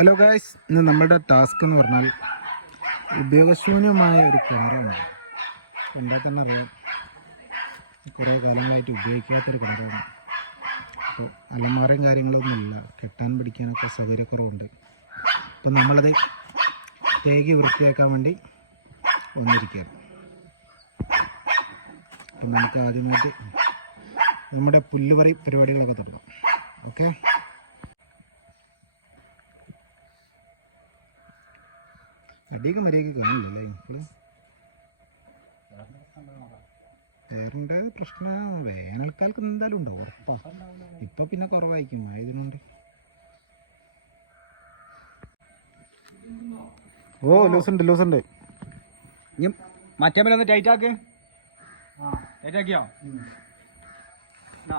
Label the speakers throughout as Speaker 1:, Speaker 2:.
Speaker 1: Hello guys ഇന്ന് നമ്മുടെ task എന്ന് പറഞ്ഞാൽ ഉപയോഗശൂന്യമായ ഒരു കിണറാണ് ഉണ്ട് തന്നെ അറിയാം. കുറേ കാലങ്ങളായിട്ട് ഉപയോഗിക്കാത്തൊരു കിണറാണ് അപ്പോൾ അലമാറയും കാര്യങ്ങളൊന്നും ഇല്ല. കെട്ടാൻ പിടിക്കാനൊക്കെ സൗകര്യക്കുറവുണ്ട്. അപ്പം നമ്മളത് തേകി വൃത്തിയാക്കാൻ വേണ്ടി വന്നിരിക്കുകയാണ്. അപ്പം നമുക്ക് ആദ്യമായിട്ട് നമ്മുടെ പുല്ലുപറി പരിപാടികളൊക്കെ തുടങ്ങാം. ഓക്കെ? അടിയൊക്കെ മര്യാദയ്ക്ക് കാണില്ലല്ലേ ഇപ്പോൾ വേറെ പ്രശ്നം? വേനൽക്കാലത്ത് എന്തായാലും ഉണ്ടാവും ഉറപ്പാ. ഇപ്പൊ പിന്നെ കുറവായിരിക്കും. ആയതിനുണ്ട്. ഓ ലൂസ് ഉണ്ട് ലൂസ് ഉണ്ട്
Speaker 2: ഇനി മറ്റേ മേലെ ഒന്ന് ടൈറ്റ് ആക്ക്. ടൈറ്റ് ആക്കിയോ? ആ.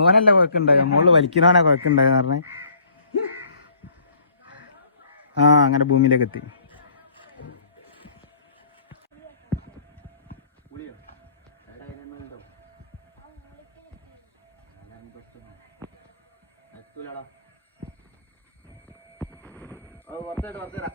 Speaker 1: ഓനല്ല കുഴക്കണ്ടായ മോൾ വലിക്കുന്നവനാ കുഴക്കണ്ടായെന്ന് പറഞ്ഞേ. ആ അങ്ങനെ ഭൂമിയിലേക്ക് എത്തി
Speaker 2: അത് കുറച്ചു തരാം